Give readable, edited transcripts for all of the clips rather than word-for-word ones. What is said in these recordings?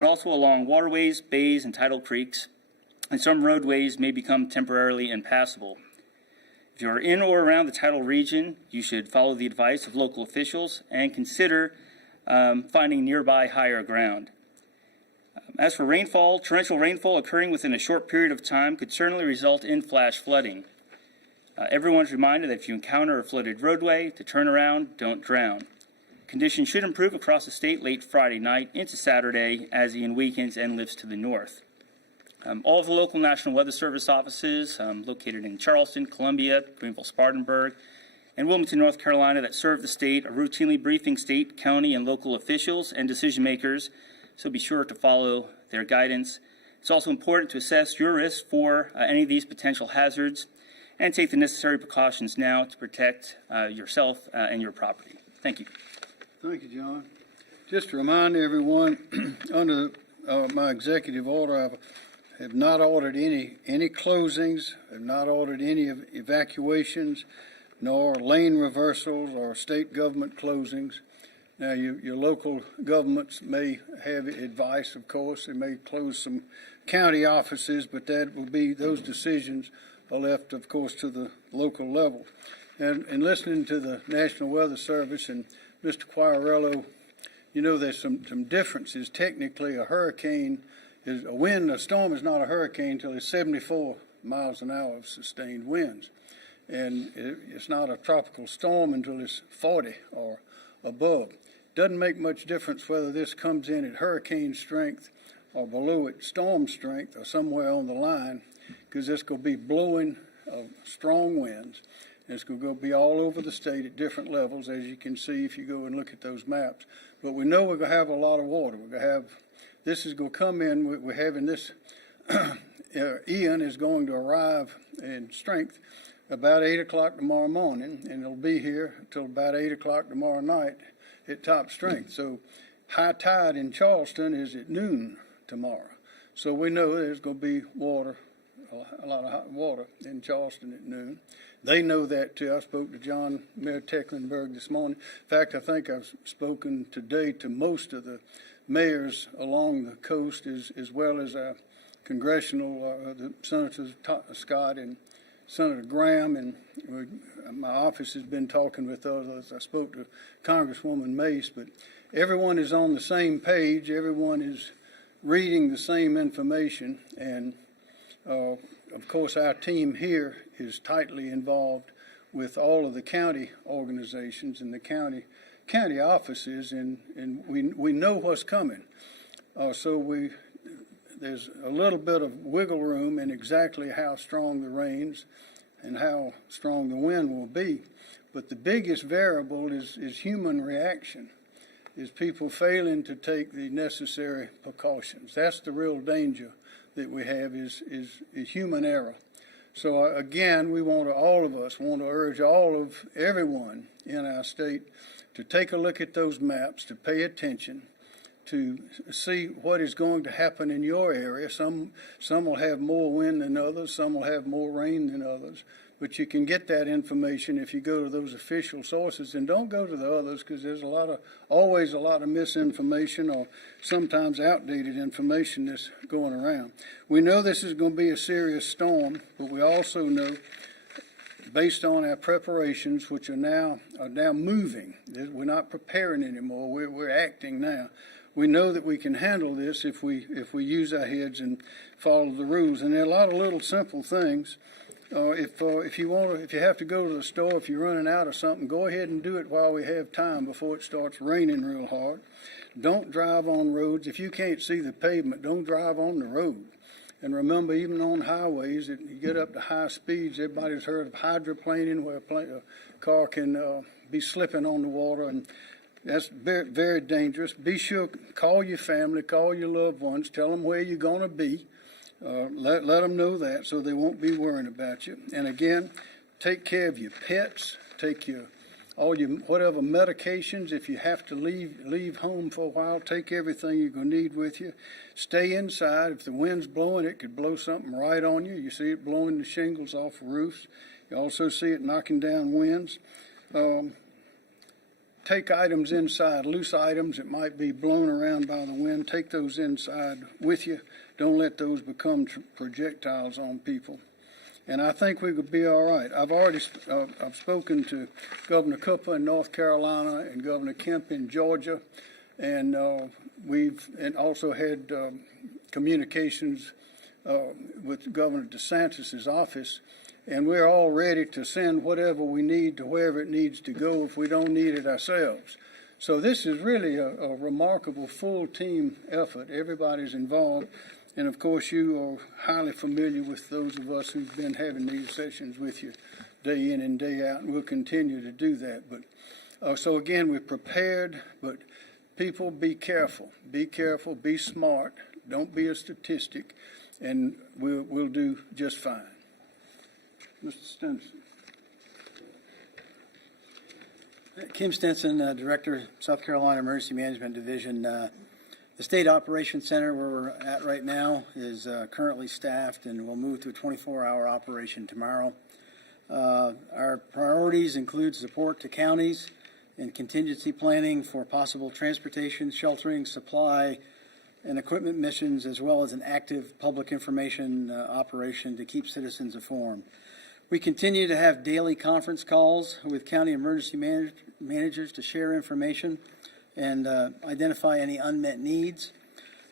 but also along waterways, bays, and tidal creeks, and some roadways may become temporarily impassable. If you are in or around the tidal region, you should follow the advice of local officials and consider finding nearby higher ground. As for rainfall, torrential rainfall occurring within a short period of time could certainly result in flash flooding. Everyone's reminded that if you encounter a flooded roadway, to turn around, don't drown. Conditions should improve across the state late Friday night into Saturday as Ian weakens and lifts to the north. All of the local National Weather Service offices located in Charleston, Columbia, Greenville, Spartanburg, and Wilmington, North Carolina that serve the state are routinely briefing state, county, and local officials and decision makers, so be sure to follow their guidance. It's also important to assess your risk for any of these potential hazards and take the necessary precautions now to protect yourself and your property. Thank you. Thank you, John. Just to remind everyone, under my executive order, I have not ordered any closings, have not ordered any evacuations, nor lane reversals or state government closings. Now, your local governments may have advice, of course. They may close some county offices, but that will be, those decisions are left, of course, to the local level. And listening to the National Weather Service and Mr. Quirello, you know there's some differences. Technically, a hurricane is a storm is not a hurricane until it's 74 miles an hour of sustained winds. And it's not a tropical storm until it's 40 or above. Doesn't make much difference whether this comes in at hurricane strength or below it storm strength or somewhere on the line, because it's going to be blowing strong winds. And it's going to be all over the state at different levels, as you can see if you go and look at those maps. But we know we're going to have a lot of water. We're going to have, this is going to come in, we're having this, Ian is going to arrive in strength about 8 o'clock tomorrow morning, and it'll be here until about 8 o'clock tomorrow night at top strength. So high tide in Charleston is at noon tomorrow. So we know there's going to be water, a lot of hot water in Charleston at noon. They know that too. I spoke to John Mayor Tecklenburg this morning. In fact, I think I've spoken today to most of the mayors along the coast, as well as our congressional, the Senators Scott and Senator Graham, and my office has been talking with others. I spoke to Congresswoman Mace, but everyone is on the same page. Everyone is reading the same information, and of course our team here is tightly involved with all of the county organizations and the county offices, and we know what's coming. So there's a little bit of wiggle room in exactly how strong the rains and how strong the wind will be. But the biggest variable is human reaction, is people failing to take the necessary precautions. That's the real danger that we have, is human error. So again, we want to, all of us want to urge everyone in our state to take a look at those maps, to pay attention, to see what is going to happen in your area. Some will have more wind than others, some will have more rain than others, but you can get that information if you go to those official sources, and don't go to the others, because there's always a lot of misinformation or sometimes outdated information that's going around. We know this is going to be a serious storm, but we also know, based on our preparations, which are now moving, we're not preparing anymore, we're acting now. We know that we can handle this if we use our heads and follow the rules. And there are a lot of little simple things. If you have to go to the store, if you're running out of something, go ahead and do it while we have time before it starts raining real hard. Don't drive on roads. If you can't see the pavement, don't drive on the road. And remember, even on highways, if you get up to high speeds, everybody's heard of hydroplaning, where a car can be slipping on the water, and that's very, very dangerous. Be sure, call your family, call your loved ones, tell them where you're going to be. Let them know that, so they won't be worrying about you. And again, take care of your pets. Take all your whatever medications. If you have to leave home for a while, take everything you're going to need with you. Stay inside. If the wind's blowing, it could blow something right on you. You see it blowing the shingles off the roofs. You also see it knocking down winds. take items inside, loose items that might be blown around by the wind, take those inside with you. Don't let those become projectiles on people. And I think we could be all right. I've spoken to Governor Cooper in North Carolina and Governor Kemp in Georgia, and we've also had communications with Governor DeSantis' office, and we're all ready to send whatever we need to wherever it needs to go if we don't need it ourselves. So this is really a remarkable full team effort. Everybody's involved. And of course, you are highly familiar with those of us who've been having these sessions with you day in and day out, and we'll continue to do that. But so again, we're prepared, but people, be careful, be smart, don't be a statistic, and we'll do just fine. Mr. Stinson. Kim Stinson, Director, South Carolina Emergency Management Division. The State Operations Center, where we're at right now, is currently staffed and will move to a 24-hour operation tomorrow. Our priorities include support to counties and contingency planning for possible transportation, sheltering, supply, and equipment missions, as well as an active public information operation to keep citizens informed. We continue to have daily conference calls with county emergency managers to share information and identify any unmet needs.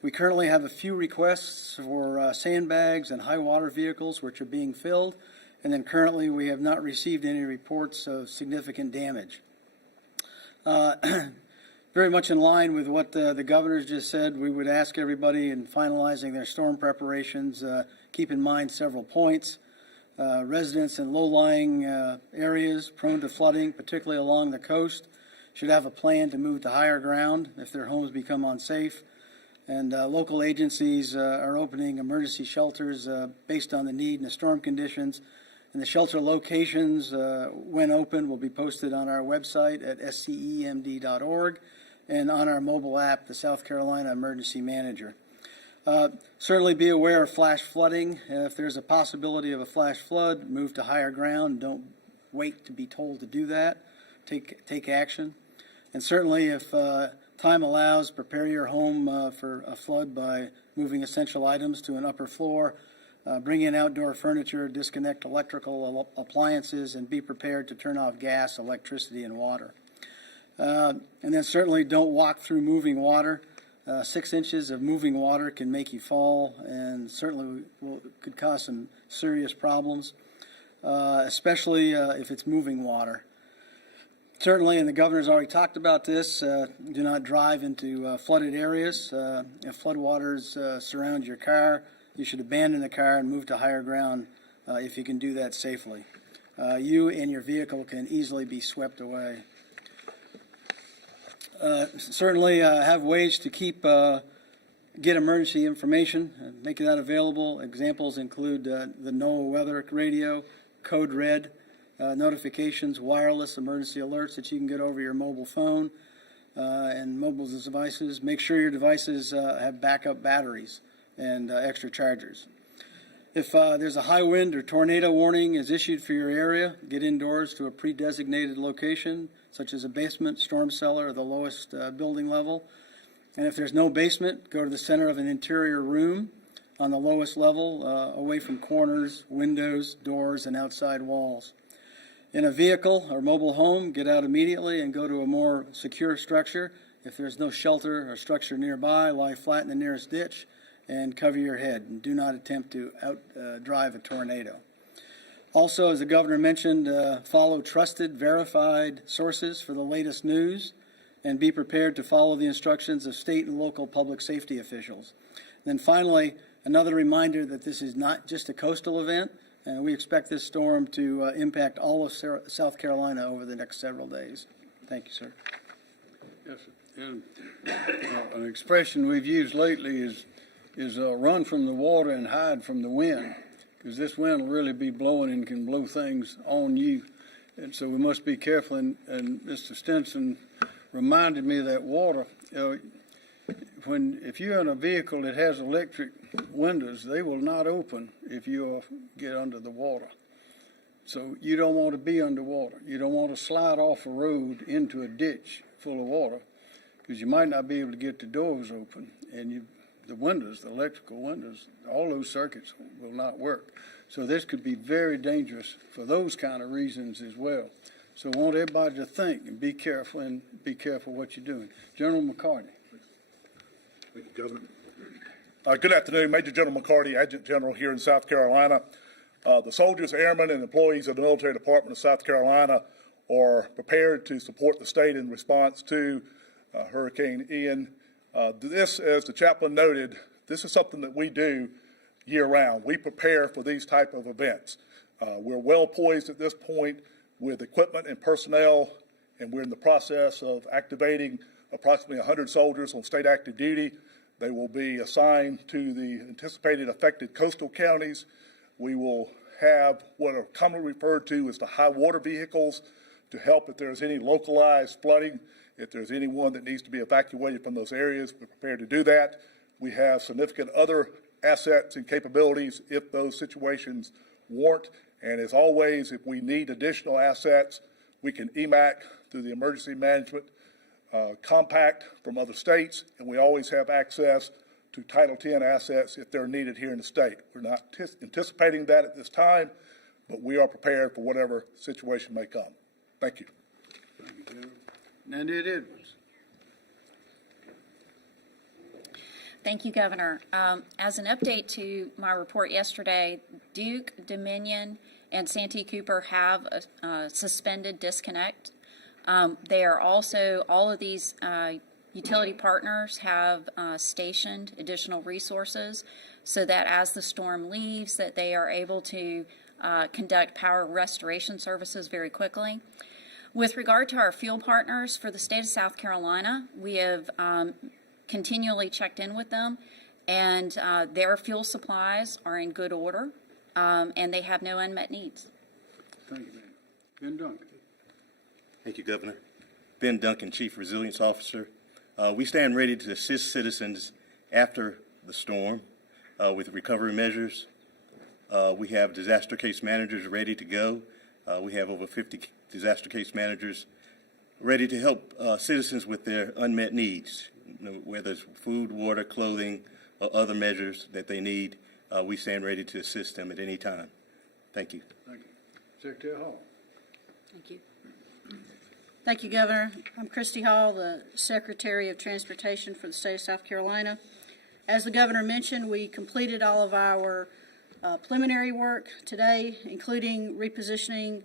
We currently have a few requests for sandbags and high water vehicles, which are being filled, and then currently we have not received any reports of significant damage. Very much in line with what the governors just said, we would ask everybody in finalizing their storm preparations, keep in mind several points. Residents in low-lying areas prone to flooding, particularly along the coast, should have a plan to move to higher ground if their homes become unsafe. And local agencies are opening emergency shelters based on the need and the storm conditions. And the shelter locations, when open, will be posted on our website at scemd.org and on our mobile app, the South Carolina Emergency Manager. Certainly be aware of flash flooding. If there's a possibility of a flash flood, move to higher ground. Don't wait to be told to do that. Take action. And certainly, if time allows, prepare your home for a flood by moving essential items to an upper floor, bring in outdoor furniture, disconnect electrical appliances, and be prepared to turn off gas, electricity, and water. And then certainly don't walk through moving water. 6 inches of moving water can make you fall, and certainly could cause some serious problems, especially if it's moving water. Certainly, and the governor's already talked about this, do not drive into flooded areas. If floodwaters surround your car, you should abandon the car and move to higher ground if you can do that safely. You and your vehicle can easily be swept away. Certainly have ways to get emergency information, make that available. Examples include the NOAA weather radio, code red, notifications, wireless emergency alerts that you can get over your mobile phone and mobile devices. Make sure your devices have backup batteries and extra chargers. If there's a high wind or tornado warning is issued for your area, get indoors to a pre-designated location, such as a basement, storm cellar, or the lowest building level. And if there's no basement, go to the center of an interior room on the lowest level, away from corners, windows, doors, and outside walls. In a vehicle or mobile home, get out immediately and go to a more secure structure. If there's no shelter or structure nearby, lie flat in the nearest ditch and cover your head, and do not attempt to drive a tornado. Also, as the governor mentioned, follow trusted, verified sources for the latest news, and be prepared to follow the instructions of state and local public safety officials. And then finally, another reminder that this is not just a coastal event, and we expect this storm to impact all of South Carolina over the next several days. Thank you, sir. Yes, sir. An expression we've used lately is run from the water and hide from the wind, because this wind will really be blowing and can blow things on you. And so we must be careful. And Mr. Stinson reminded me of that water. If you're in a vehicle that has electric windows, they will not open if you get under the water. So you don't want to be underwater. You don't want to slide off a road into a ditch full of water, because you might not be able to get the doors open, and the windows, the electrical windows, all those circuits will not work. So this could be very dangerous for those kind of reasons as well. So I want everybody to think and be careful what you're doing. General McCartney. Thank you, Governor. Good afternoon, Major General McCarty, Adjutant General here in South Carolina. The soldiers, airmen, and employees of the Military Department of South Carolina are prepared to support the state in response to Hurricane Ian. This, as the chaplain noted, this is something that we do year-round. We prepare for these type of events. We're well poised at this point with equipment and personnel, and we're in the process of activating approximately 100 soldiers on state active duty. They will be assigned to the anticipated affected coastal counties. We will have what are commonly referred to as the high water vehicles to help if there's any localized flooding. If there's anyone that needs to be evacuated from those areas, we're prepared to do that. We have significant other assets and capabilities if those situations warrant. And as always, if we need additional assets, we can EMAC through the emergency management compact from other states, and we always have access to Title X assets if they're needed here in the state. We're not anticipating that at this time, but we are prepared for whatever situation may come. Thank you. Thank you, General. Nandy Edwards. Thank you, Governor. As an update to my report yesterday, Duke, Dominion, and Santee Cooper have a suspended disconnect. They are also, all of these utility partners have stationed additional resources so that as the storm leaves, that they are able to conduct power restoration services very quickly. With regard to our fuel partners for the state of South Carolina, we have continually checked in with them, and their fuel supplies are in good order, and they have no unmet needs. Thank you, ma'am. Ben Duncan. Thank you, Governor. Ben Duncan, Chief Resilience Officer. We stand ready to assist citizens after the storm with recovery measures. We have disaster case managers ready to go. We have over 50 disaster case managers ready to help citizens with their unmet needs, whether it's food, water, clothing, or other measures that they need. We stand ready to assist them at any time. Thank you. Thank you. Secretary Hall. Thank you. Thank you, Governor. I'm Christy Hall, the Secretary of Transportation for the state of South Carolina. As the Governor mentioned, we completed all of our preliminary work today, including repositioning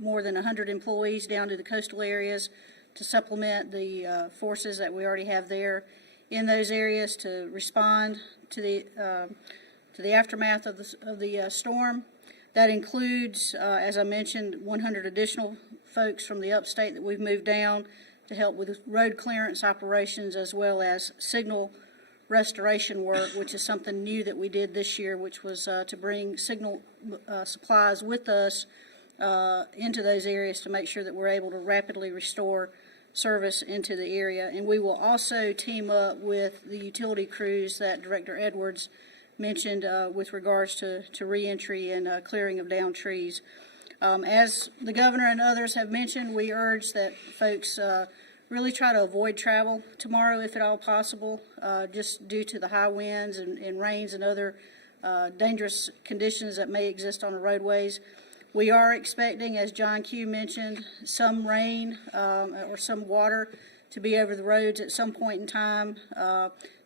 more than 100 employees down to the coastal areas to supplement the forces that we already have there in those areas to respond to the aftermath of the storm. That includes, as I mentioned, 100 additional folks from the upstate that we've moved down to help with road clearance operations as well as signal restoration work, which is something new that we did this year, which was to bring signal supplies with us into those areas to make sure that we're able to rapidly restore service into the area. And we will also team up with the utility crews that Director Edwards mentioned with regards to reentry and clearing of downed trees. As the Governor and others have mentioned, we urge that folks really try to avoid travel tomorrow if at all possible, just due to the high winds and rains and other dangerous conditions that may exist on the roadways. We are expecting, as John Q. mentioned, some rain or some water to be over the roads at some point in time,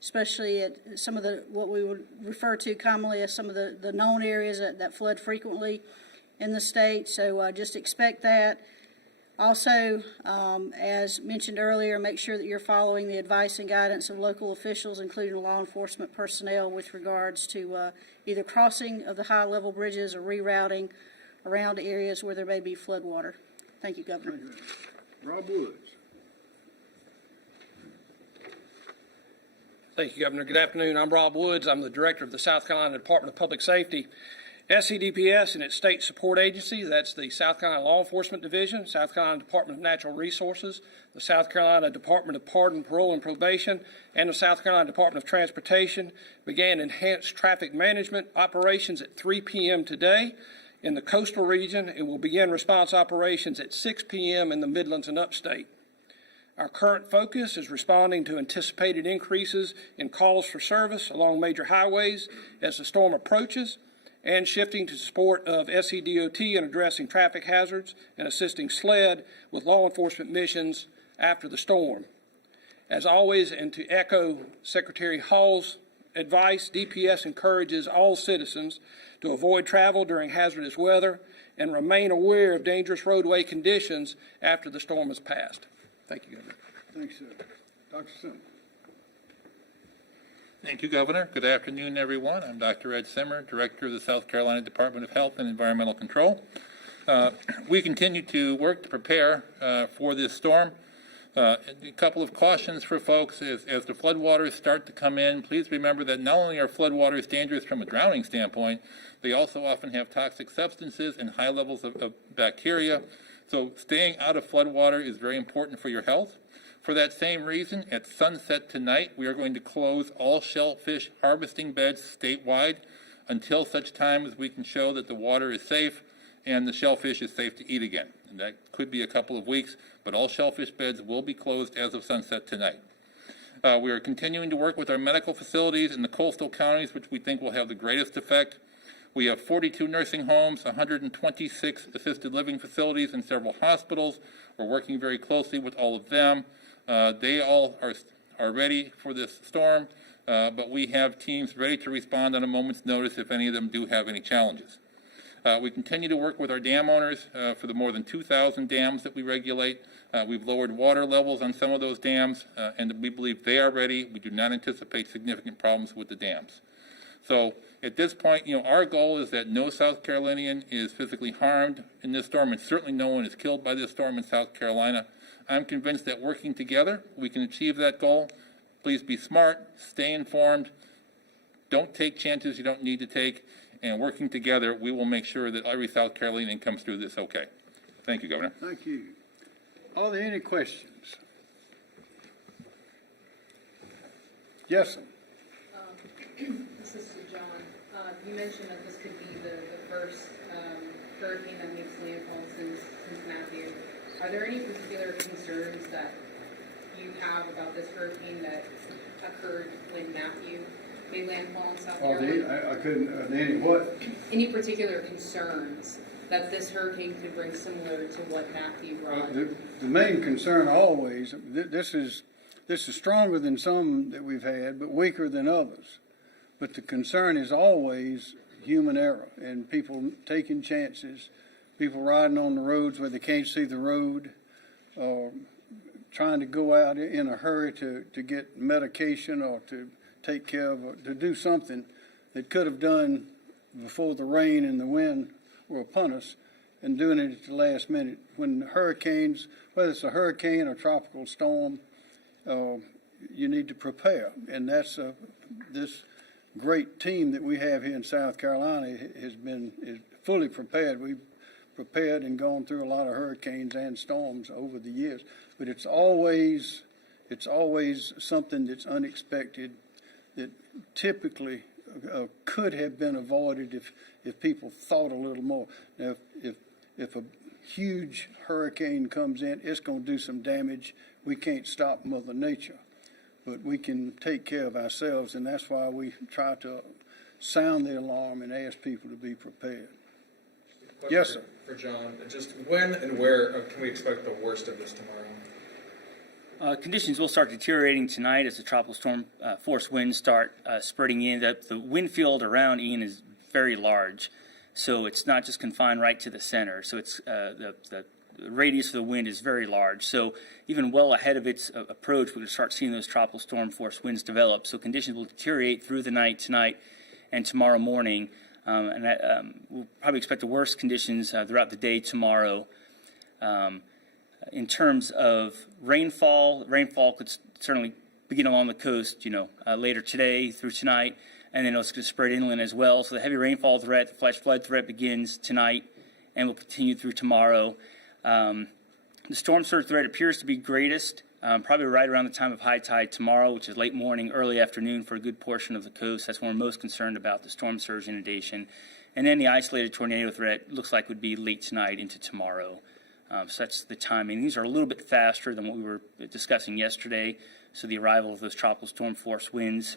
especially at some of what we would refer to commonly as some of the known areas that flood frequently in the state. So just expect that. Also, as mentioned earlier, make sure that you're following the advice and guidance of local officials, including law enforcement personnel, with regards to either crossing of the high-level bridges or rerouting around areas where there may be floodwater. Thank you, Governor. Thank you. Rob Woods. Thank you, Governor. Good afternoon. I'm Rob Woods. I'm the Director of the South Carolina Department of Public Safety. SCDPS and its state support agency, that's the South Carolina Law Enforcement Division, South Carolina Department of Natural Resources, the South Carolina Department of Pardon, Parole, and Probation, and the South Carolina Department of Transportation, began enhanced traffic management operations at 3 p.m. today in the coastal region and will begin response operations at 6 p.m. in the Midlands and Upstate. Our current focus is responding to anticipated increases in calls for service along major highways as the storm approaches, and shifting to support of SCDOT in addressing traffic hazards and assisting SLED with law enforcement missions after the storm. As always, and to echo Secretary Hall's advice, DPS encourages all citizens to avoid travel during hazardous weather and remain aware of dangerous roadway conditions after the storm has passed. Thank you, Governor. Thanks, sir. Dr. Simmons. Thank you, Governor. Good afternoon, everyone. I'm Dr. Ed Simmer, Director of the South Carolina Department of Health and Environmental Control. We continue to work to prepare for this storm. A couple of cautions for folks as the floodwaters start to come in. Please remember that not only are floodwaters dangerous from a drowning standpoint, they also often have toxic substances and high levels of bacteria. So staying out of floodwater is very important for your health. For that same reason, at sunset tonight, we are going to close all shellfish harvesting beds statewide until such time as we can show that the water is safe and the shellfish is safe to eat again. And that could be a couple of weeks, but all shellfish beds will be closed as of sunset tonight. We are continuing to work with our medical facilities in the coastal counties, which we think will have the greatest effect. We have 42 nursing homes, 126 assisted living facilities, and several hospitals. We're working very closely with all of them. They all are ready for this storm, but we have teams ready to respond on a moment's notice if any of them do have any challenges. We continue to work with our dam owners for the more than 2,000 dams that we regulate. We've lowered water levels on some of those dams, and we believe they are ready. We do not anticipate significant problems with the dams. So at this point, our goal is that no South Carolinian is physically harmed in this storm, and certainly no one is killed by this storm in South Carolina. I'm convinced that working together, we can achieve that goal. Please be smart, stay informed, don't take chances you don't need to take, and working together, we will make sure that every South Carolinian comes through this okay. Thank you, Governor. Thank you. Are there any questions? Yes, sir. This is to John. You mentioned that this could be the first hurricane that makes landfall since Matthew. Are there any particular concerns that you have about this hurricane that occurred when Matthew made landfall in South Carolina? I couldn't, are there any what? Any particular concerns that this hurricane could bring similar to what Matthew brought? The main concern always, this is stronger than some that we've had, but weaker than others. But the concern is always human error and people taking chances, people riding on the roads where they can't see the road, trying to go out in a hurry to get medication or to take care of, or to do something that could have done before the rain and the wind were upon us, and doing it at the last minute. When hurricanes, whether it's a hurricane or tropical storm, you need to prepare, and that's this great team that we have here in South Carolina is fully prepared. We've prepared and gone through a lot of hurricanes and storms over the years, but it's always something that's unexpected that typically could have been avoided if people thought a little more. Now, if a huge hurricane comes in, it's going to do some damage. We can't stop Mother Nature, but we can take care of ourselves, and that's why we try to sound the alarm and ask people to be prepared. Yes, sir. For John, just when and where can we expect the worst of this tomorrow? Conditions will start deteriorating tonight as the tropical storm force winds start spreading in. The wind field around Ian is very large, so it's not just confined right to the center. So it's the radius of the wind is very large. So even well ahead of its approach, we'll start seeing those tropical storm force winds develop. So conditions will deteriorate through the night tonight and tomorrow morning. We'll probably expect the worst conditions throughout the day tomorrow. In terms of rainfall could certainly begin along the coast, later today through tonight, and then it's going to spread inland as well. So the heavy rainfall threat, the flash flood threat begins tonight and will continue through tomorrow. The storm surge threat appears to be greatest probably right around the time of high tide tomorrow, which is late morning, early afternoon for a good portion of the coast. That's when we're most concerned about the storm surge inundation. And then the isolated tornado threat looks like would be late tonight into tomorrow. So that's the timing. These are a little bit faster than what we were discussing yesterday. So the arrival of those tropical storm force winds,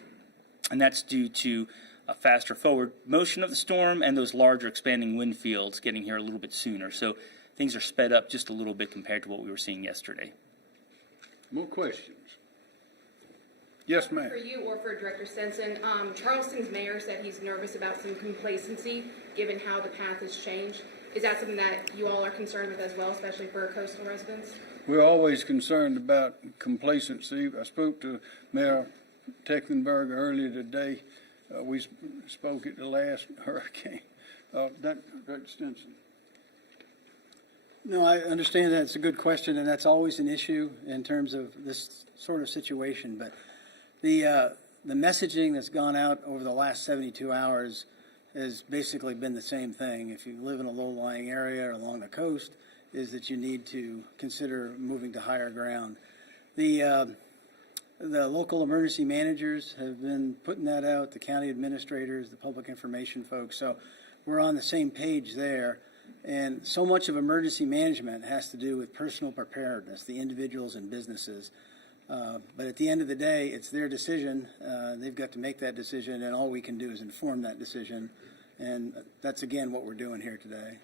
and that's due to a faster forward motion of the storm and those larger expanding wind fields getting here a little bit sooner. So things are sped up just a little bit compared to what we were seeing yesterday. More questions? Yes, ma'am. For you or for Director Stenson, Charleston's mayor said he's nervous about some complacency given how the path has changed. Is that something that you all are concerned with as well, especially for coastal residents? We're always concerned about complacency. I spoke to Mayor Tecklenburg earlier today. We spoke at the last hurricane. Dr. Stinson. No, I understand that. It's a good question, and that's always an issue in terms of this sort of situation. But the messaging that's gone out over the last 72 hours has basically been the same thing. If you live in a low-lying area or along the coast, is that you need to consider moving to higher ground. The local emergency managers have been putting that out, the county administrators, the public information folks. So we're on the same page there. And so much of emergency management has to do with personal preparedness, the individuals and businesses. But at the end of the day, it's their decision. They've got to make that decision, and all we can do is inform that decision. And that's, again, what we're doing here today.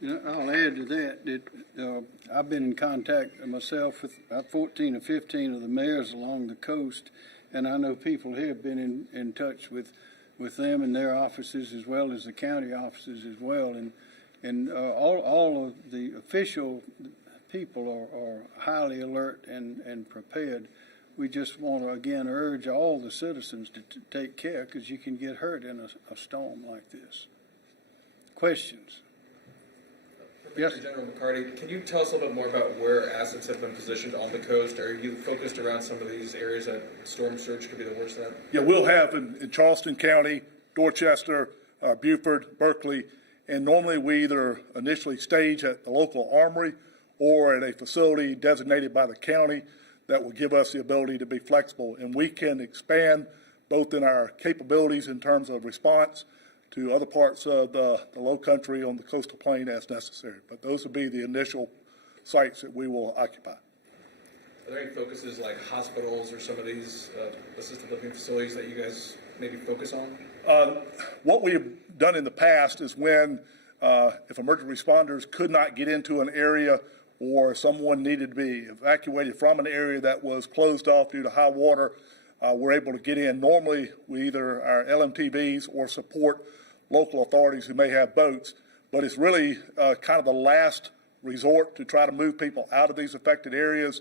You know, I'll add to that I've been in contact myself with about 14 or 15 of the mayors along the coast, and I know people here have been in touch with them and their offices as well as the county offices as well. And all of the official people are highly alert and prepared. We just want to, again, urge all the citizens to take care because you can get hurt in a storm like this. Questions? Yes. General McCarty, can you tell us a little bit more about where assets have been positioned on the coast? Are you focused around some of these areas that storm surge could be the worst at? Yeah, we'll have in Charleston County, Dorchester, Beaufort, Berkeley, and normally we either initially stage at the local armory or at a facility designated by the county that will give us the ability to be flexible. And we can expand both in our capabilities in terms of response to other parts of the low country on the coastal plain as necessary. But those would be the initial sites that we will occupy. Are there any focuses like hospitals or some of these assisted living facilities that you guys maybe focus on? What we have done in the past is when, if emergency responders could not get into an area or someone needed to be evacuated from an area that was closed off due to high water, we're able to get in. Normally, we either our LMTVs or support local authorities who may have boats, but it's really kind of the last resort to try to move people out of these affected areas.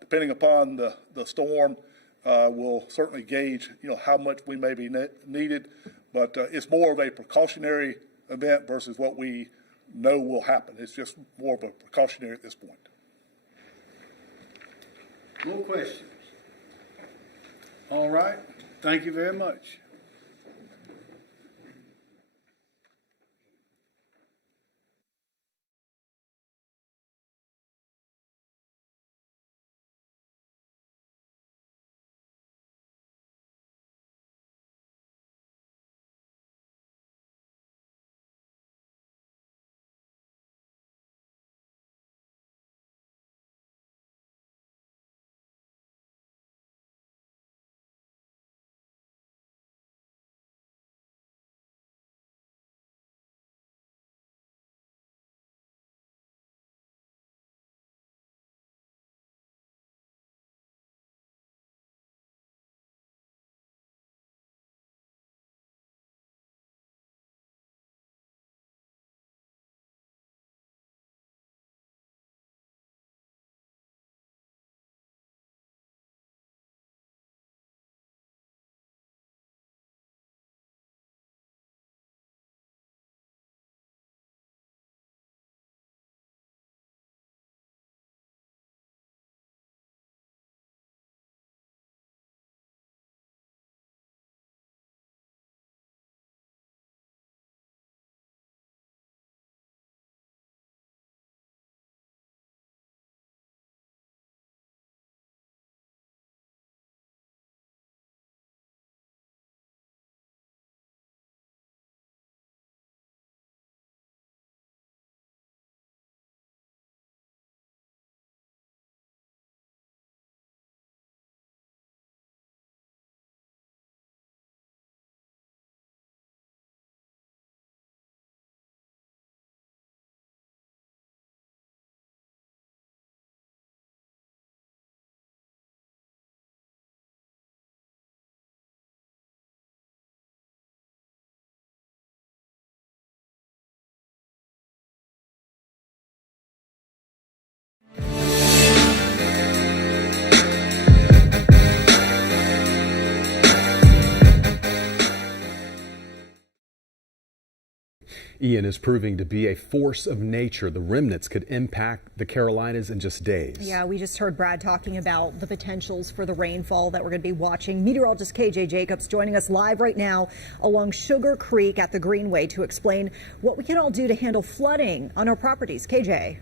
Depending upon the storm, we'll certainly gauge, how much we may be needed, but it's more of a precautionary event versus what we know will happen. It's just more of a precautionary at this point. More questions? All right. Thank you very much. Ian is proving to be a force of nature. The remnants could impact the Carolinas in just days. Yeah, we just heard Brad talking about the potentials for the rainfall that we're going to be watching. Meteorologist KJ Jacobs joining us live right now along Sugar Creek at the Greenway to explain what we can all do to handle flooding on our properties. KJ.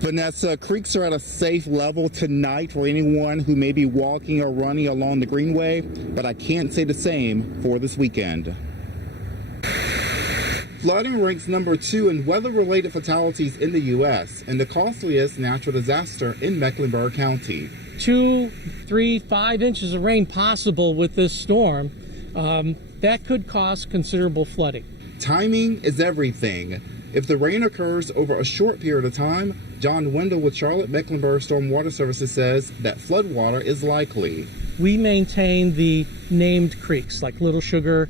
Vanessa, creeks are at a safe level tonight for anyone who may be walking or running along the Greenway, but I can't say the same for this weekend. Flooding ranks number 2 in weather-related fatalities in the U.S. and the costliest natural disaster in Mecklenburg County. 2, 3, 5 inches of rain possible with this storm. That could cause considerable flooding. Timing is everything. If the rain occurs over a short period of time, John Wendell with Charlotte Mecklenburg Stormwater Services says that floodwater is likely. We maintain the named creeks like Little Sugar,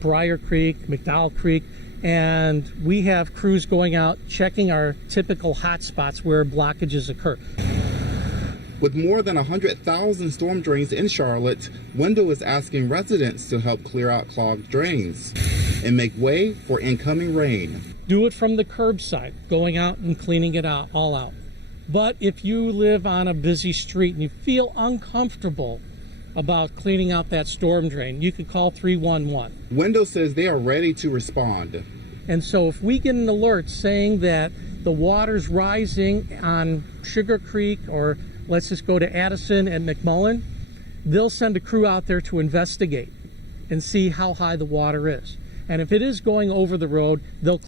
Briar Creek, McDowell Creek, and we have crews going out checking our typical hot spots where blockages occur. With more than 100,000 storm drains in Charlotte, Wendell is asking residents to help clear out clogged drains and make way for incoming rain. Do it from the curbside, going out and cleaning it out, all out. But if you live on a busy street and you feel uncomfortable about cleaning out that storm drain, you could call 311. Wendell says they are ready to respond. And so if we get an alert saying that the water's rising on Sugar Creek, or let's just go to Addison and McMullen, they'll send a crew out there to investigate and see how high the water is. And if it is going over the road, they'll